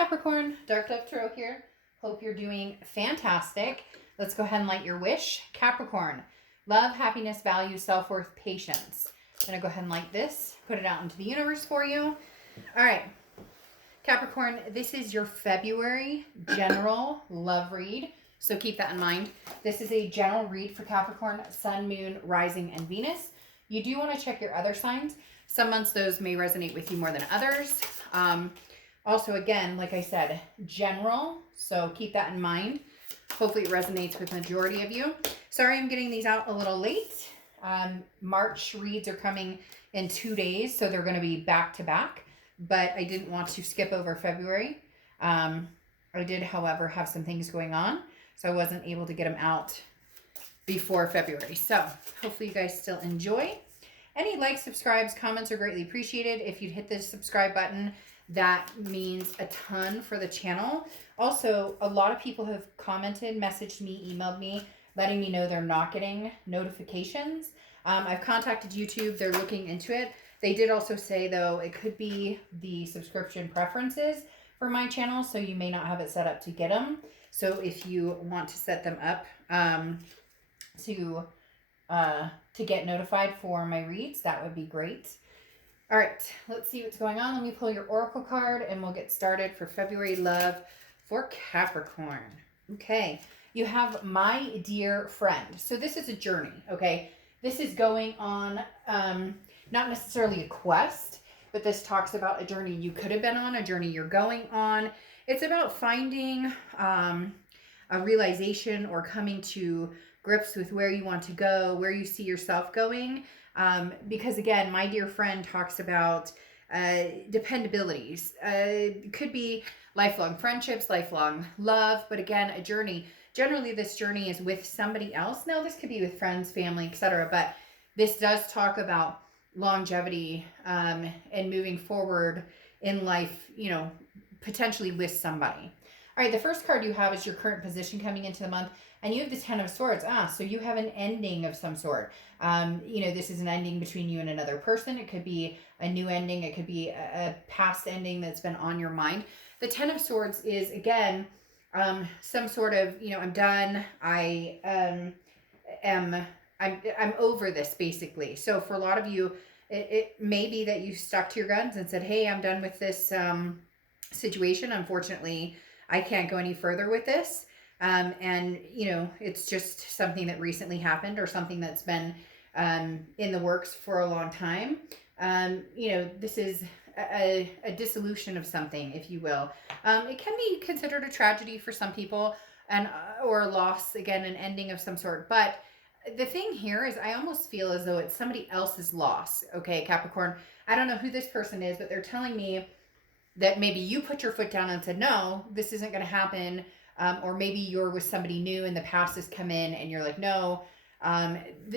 Capricorn, Dark Dove Tarot here. Hope you're doing fantastic. Let's go ahead and light your wish. Capricorn, love, happiness, value, self-worth, patience. I'm going to go ahead and light this, put it out into the universe for you. All right, Capricorn, this is your February general love read. So keep that in mind. This is a general read for Capricorn, Sun, Moon, Rising, and Venus. You do want to check your other signs. Some months those may resonate with you more than others. Also, again, like I said, general. So keep that in mind. Hopefully it resonates with the majority of you. Sorry I'm getting these out a little late. March reads are coming in 2 days, so they're going to be back to back. But I didn't want to skip over February. I did, however, have some things going on, so I wasn't able to get them out before February. So hopefully you guys still enjoy. Any likes, subscribes, comments are greatly appreciated. If you'd hit the subscribe button, that means a ton for the channel. Also, a lot of people have commented, messaged me, emailed me, letting me know they're not getting notifications. I've contacted YouTube. They're looking into it. They did also say, though, it could be the subscription preferences for my channel, so you may not have it set up to get them. So if you want to set them up to get notified for my reads, that would be great. All right, let's see what's going on. Let me pull your oracle card and we'll get started for February love for Capricorn. Okay, you have my dear friend. So this is a journey, okay? This is going on, not necessarily a quest, but this talks about a journey you could have been on, a journey you're going on. It's about finding a realization or coming to grips with where you want to go, where you see yourself going. Because again, my dear friend talks about dependabilities. It could be lifelong friendships, lifelong love, but again, a journey. Generally, this journey is with somebody else. Now, this could be with friends, family, etc. But this does talk about longevity and moving forward in life, you know, potentially with somebody. All right, the first card you have is your current position coming into the month, and you have the Ten of Swords. So you have an ending of some sort. You know, this is an ending between you and another person. It could be a new ending. It could be a past ending that's been on your mind. The Ten of Swords is, again, some sort of, you know, I'm done. I'm over this, basically. So for a lot of you, it may be that you stuck to your guns and said, hey, I'm done with this situation. Unfortunately, I can't go any further with this. And, you know, it's just something that recently happened or something that's been in the works for a long time. You know, this is a dissolution of something, if you will. It can be considered a tragedy for some people, and or a loss, again, an ending of some sort. But the thing here is I almost feel as though it's somebody else's loss. Okay, Capricorn, I don't know who this person is, but they're telling me that maybe you put your foot down and said, no, this isn't going to happen. Or maybe you're with somebody new and the past has come in and you're like, no,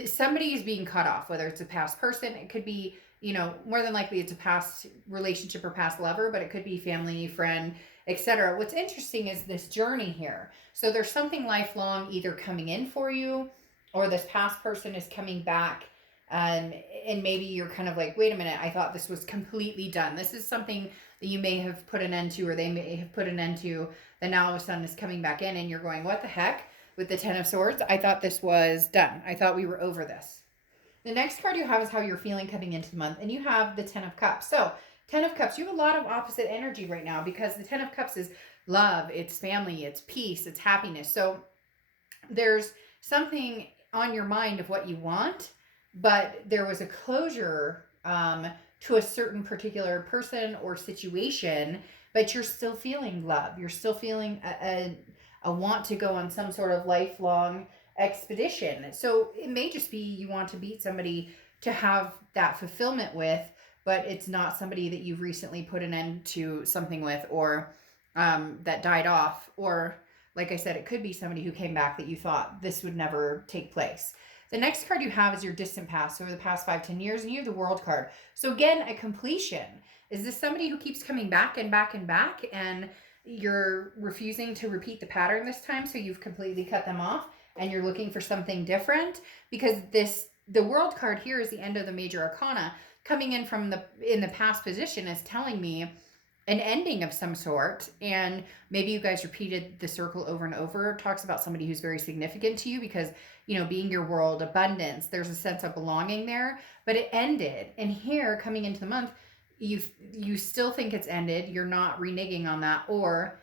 somebody is being cut off, whether it's a past person. It could be, you know, more than likely it's a past relationship or past lover, but it could be family, friend, etc. What's interesting is this journey here. So there's something lifelong either coming in for you, or this past person is coming back. And maybe you're kind of like, wait a minute, I thought this was completely done. This is something that you may have put an end to, or they may have put an end to, that now all of a sudden is coming back in and you're going, what the heck? With the Ten of Swords, I thought this was done. I thought we were over this. The next card you have is how you're feeling coming into the month, and you have the Ten of Cups. So Ten of Cups, you have a lot of opposite energy right now, because the Ten of Cups is love, it's family, it's peace, it's happiness. So there's something on your mind of what you want, but there was a closure to a certain particular person or situation, but you're still feeling love. You're still feeling a want to go on some sort of lifelong expedition. So it may just be you want to meet somebody to have that fulfillment with, but it's not somebody that you've recently put an end to something with, or that died off. Or like I said, it could be somebody who came back that you thought this would never take place. The next card you have is your distant past, over the past 5-10 years, and you have the World card. So again, a completion. Is this somebody who keeps coming back and back and back, and you're refusing to repeat the pattern this time, so you've completely cut them off and you're looking for something different? Because the World card here is the end of the major arcana. Coming in from in the past position is telling me an ending of some sort, and maybe you guys repeated the circle over and over. It talks about somebody who's very significant to you because, you know, being your world, abundance, there's a sense of belonging there, but it ended. And here, coming into the month, you still think it's ended. You're not reneging on that, or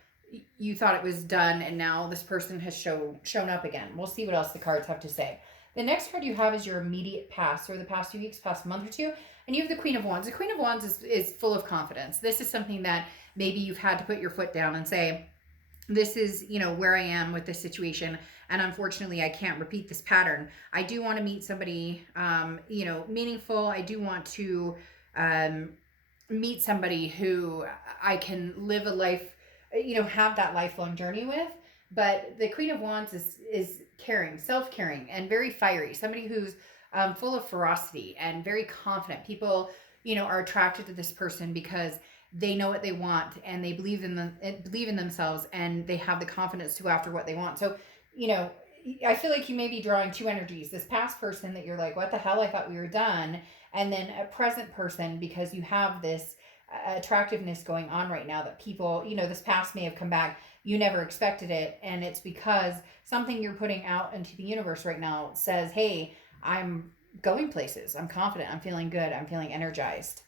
you thought it was done and now this person has shown up again. We'll see what else the cards have to say. The next card you have is your immediate past, or the past few weeks, past month or two. And you have the Queen of Wands. The Queen of Wands is full of confidence. This is something that maybe you've had to put your foot down and say, this is, you know, where I am with this situation. And unfortunately, I can't repeat this pattern. I do want to meet somebody, you know, meaningful. I do want to meet somebody who I can live a life, you know, have that lifelong journey with. But the Queen of Wands is caring, self-caring, and very fiery. Somebody who's full of ferocity and very confident. People, you know, are attracted to this person because they know what they want and they believe in themselves, and they have the confidence to go after what they want. So, you know, I feel like you may be drawing two energies. This past person that you're like, what the hell, I thought we were done. And then a present person, because you have this attractiveness going on right now that people, you know, this past may have come back. You never expected it. And it's because something you're putting out into the universe right now says, hey, I'm going places. I'm confident. I'm feeling good. I'm feeling energized.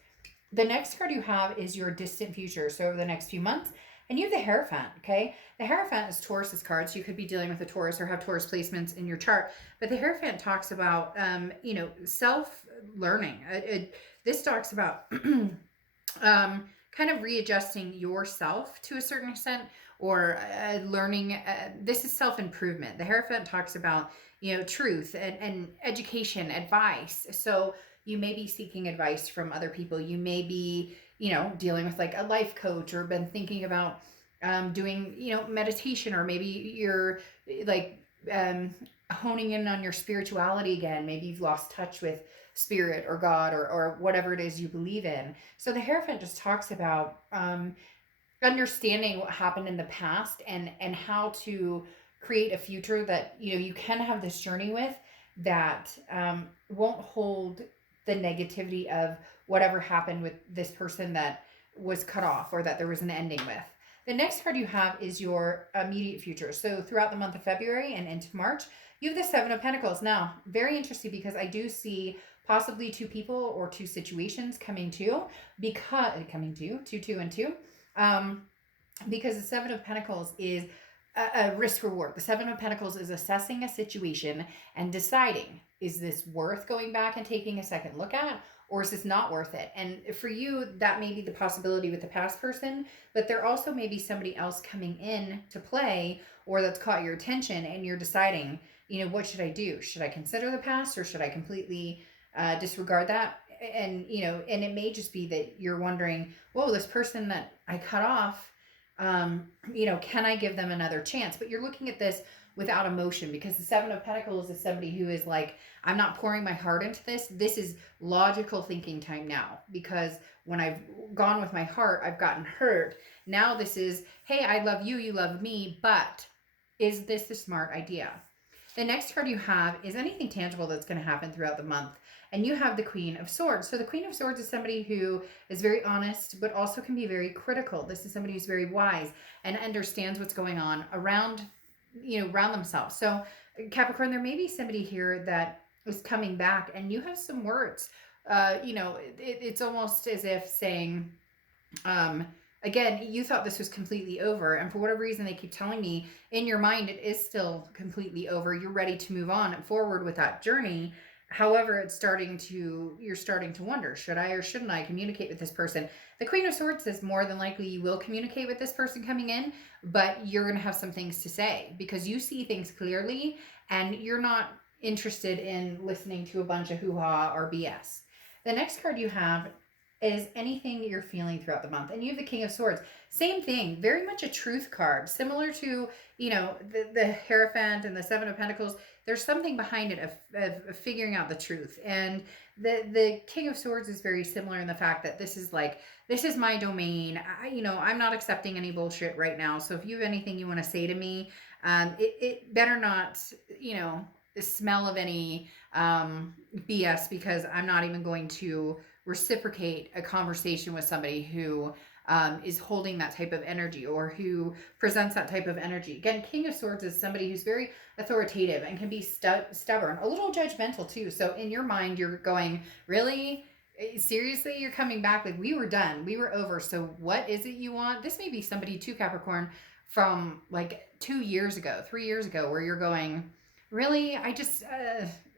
The next card you have is your distant future. So over the next few months, and you have the Hierophant, okay? The Hierophant is Taurus's card, so you could be dealing with a Taurus or have Taurus placements in your chart. But the Hierophant talks about, you know, self-learning. This talks about kind of readjusting yourself to a certain extent, or learning. This is self-improvement. The Hierophant talks about, you know, truth and education, advice. So you may be seeking advice from other people. You may be, you know, dealing with like a life coach, or been thinking about doing, you know, meditation, or maybe you're like honing in on your spirituality again. Maybe you've lost touch with spirit or God, or whatever it is you believe in. So the Hierophant just talks about understanding what happened in the past, and how to create a future that, you know, you can have this journey with, that won't hold the negativity of whatever happened with this person that was cut off, or that there was an ending with. The next card you have is your immediate future. So throughout the month of February and into March, you have the Seven of Pentacles. Now, very interesting, because I do see possibly two people or two situations coming to, two and two. Because the Seven of Pentacles is a risk reward. The Seven of Pentacles is assessing a situation and deciding, is this worth going back and taking a second look at, or is this not worth it? And for you, that may be the possibility with the past person, but there also may be somebody else coming in to play, or that's caught your attention, and you're deciding, you know, what should I do? Should I consider the past, or should I completely disregard that? And, you know, and it may just be that you're wondering, whoa, this person that I cut off, you know, can I give them another chance? But you're looking at this without emotion, because the Seven of Pentacles is somebody who is like, I'm not pouring my heart into this. This is logical thinking time now, because when I've gone with my heart, I've gotten hurt. Now this is, hey, I love you, you love me, but is this a smart idea? The next card you have is anything tangible that's going to happen throughout the month. And you have the Queen of Swords. So the Queen of Swords is somebody who is very honest, but also can be very critical. This is somebody who's very wise and understands what's going on around, you know, around themselves. So Capricorn, there may be somebody here that is coming back, and you have some words. You know, it's almost as if saying, again, you thought this was completely over, and for whatever reason, they keep telling me in your mind it is still completely over. You're ready to move on and forward with that journey. However, you're starting to wonder, should I or shouldn't I communicate with this person? The Queen of Swords says more than likely you will communicate with this person coming in, but you're going to have some things to say, because you see things clearly and you're not interested in listening to a bunch of hoo-ha or BS. The next card you have is anything you're feeling throughout the month. And you have the King of Swords. Same thing, very much a truth card, similar to, you know, the Hierophant and the Seven of Pentacles. There's something behind it of figuring out the truth. And the King of Swords is very similar in the fact that this is like, this is my domain. You know, I'm not accepting any bullshit right now. So if you have anything you want to say to me, it better not, you know, smell of any BS, because I'm not even going to reciprocate a conversation with somebody who is holding that type of energy or who presents that type of energy. Again, King of Swords is somebody who's very authoritative and can be stubborn, a little judgmental too. So in your mind, you're going, really? Seriously, you're coming back? Like, we were done, we were over, so what is it you want? This may be somebody too, Capricorn, from like 2 years ago, 3 years ago, where you're going, really? I just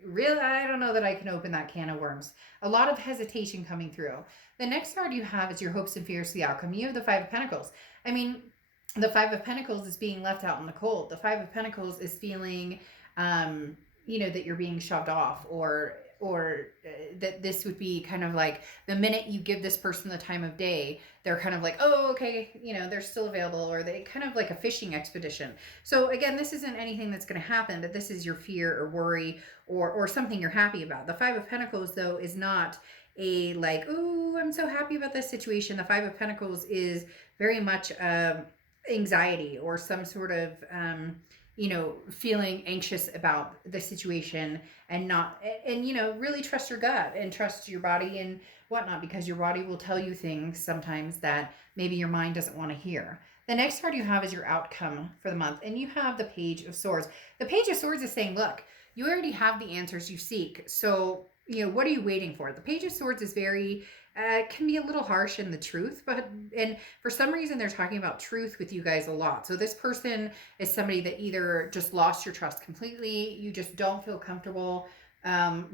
really, I don't know that I can open that can of worms. A lot of hesitation coming through. The next card you have is your hopes and fears for the outcome. You have the Five of Pentacles. I mean, the Five of Pentacles is being left out in the cold. The Five of Pentacles is feeling, that you're being shoved off, or that this would be kind of like the minute you give this person the time of day, they're kind of like, oh, okay, they're still available, or they kind of like a fishing expedition. So again, this isn't anything that's going to happen, but this is your fear or worry or something you're happy about. The Five of Pentacles, though, is not a like, oh, I'm so happy about this situation. The Five of Pentacles is very much anxiety or some sort of feeling anxious about the situation, and really trust your gut and trust your body and whatnot, because your body will tell you things sometimes that maybe your mind doesn't want to hear. The next card you have is your outcome for the month, and you have the Page of Swords. The Page of Swords is saying, look, you already have the answers you seek. So, what are you waiting for? The Page of Swords is very can be a little harsh in the truth, and for some reason they're talking about truth with you guys a lot. So this person is somebody that either just lost your trust completely, you just don't feel comfortable,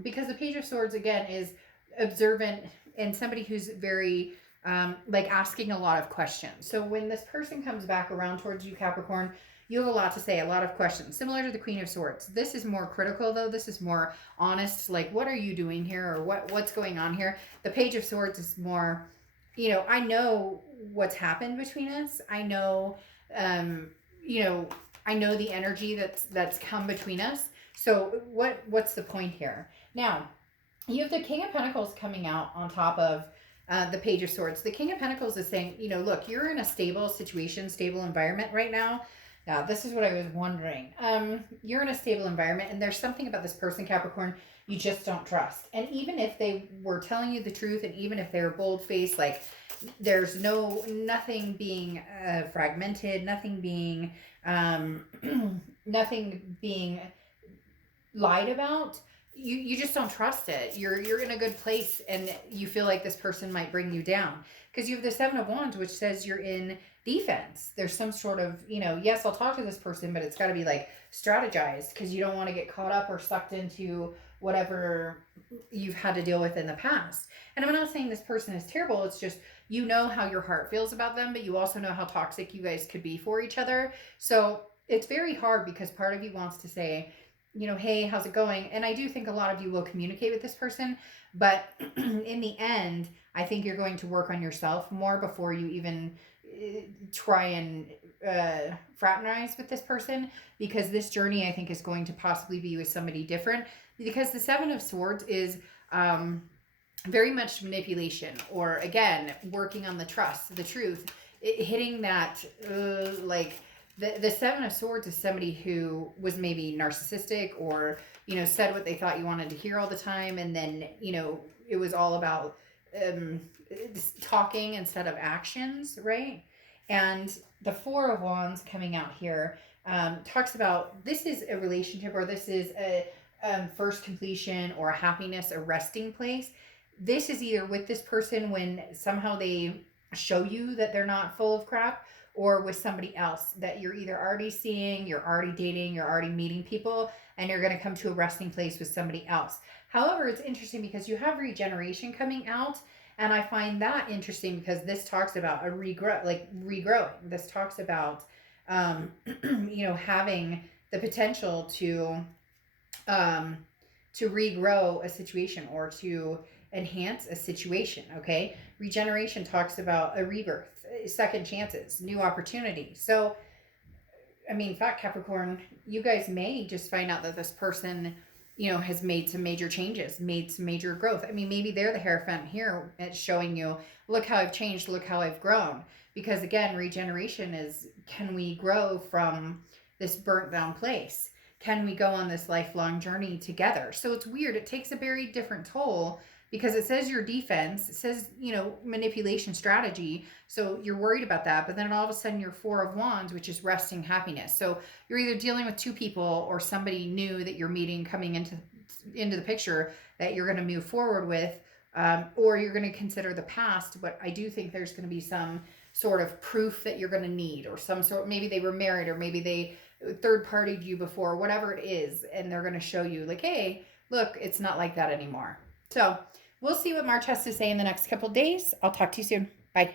because the Page of Swords, again, is observant and somebody who's very asking a lot of questions. So when this person comes back around towards you, Capricorn, you have a lot to say, a lot of questions, similar to the Queen of Swords. This is more critical, though. This is more honest, like, what are you doing here, or what's going on here? The Page of Swords is more, I know what's happened between us. I know, I know the energy that's come between us. So what's the point here? Now, you have the King of Pentacles coming out on top of the Page of Swords. The King of Pentacles is saying, look, you're in a stable situation, stable environment right now. Now, this is what I was wondering. You're in a stable environment, and there's something about this person, Capricorn, you just don't trust. And even if they were telling you the truth, and even if they were bold-faced, like, there's nothing being fragmented, nothing being nothing being lied about, you just don't trust it. You're in a good place, and you feel like this person might bring you down, because you have the Seven of Wands, which says you're in defense. There's some sort of, yes, I'll talk to this person, but it's got to be like strategized, because you don't want to get caught up or sucked into whatever you've had to deal with in the past. And I'm not saying this person is terrible. It's just, how your heart feels about them, but you also know how toxic you guys could be for each other. So it's very hard, because part of you wants to say, hey, how's it going? And I do think a lot of you will communicate with this person, but in the end, I think you're going to work on yourself more before you even try and fraternize with this person, because this journey, I think, is going to possibly be with somebody different, because the Seven of Swords is very much manipulation, or again, working on the trust, the truth, hitting that the Seven of Swords is somebody who was maybe narcissistic, or said what they thought you wanted to hear all the time, and then it was all about talking instead of actions, right? And the Four of Wands coming out here talks about, this is a relationship, or this is a first completion, or a happiness, a resting place. This is either with this person when somehow they show you that they're not full of crap, or with somebody else that you're either already seeing, you're already dating, you're already meeting people, and you're going to come to a resting place with somebody else. However, it's interesting because you have regeneration coming out, and I find that interesting because this talks about a regrowing. This talks about, having the potential to regrow a situation, or to enhance a situation. Okay. Regeneration talks about a rebirth, second chances, new opportunities. So, I mean, in fact, Capricorn, you guys may just find out that this person, has made some major changes, made some major growth. I mean, maybe they're the Hierophant here at showing you, look how I've changed, look how I've grown. Because again, regeneration is, can we grow from this burnt down place? Can we go on this lifelong journey together? So it's weird. It takes a very different toll because it says your defense, it says, you know, manipulation strategy. So you're worried about that, but then all of a sudden you're Four of Wands, which is resting happiness. So you're either dealing with two people or somebody new that you're meeting coming into the picture that you're going to move forward with, or you're going to consider the past. But I do think there's going to be some sort of proof that you're going to need, or some sort, maybe they were married, or maybe they third partied you before, whatever it is, and they're going to show you like, hey, look, it's not like that anymore. So we'll see what March has to say in the next couple of days. I'll talk to you soon. Bye.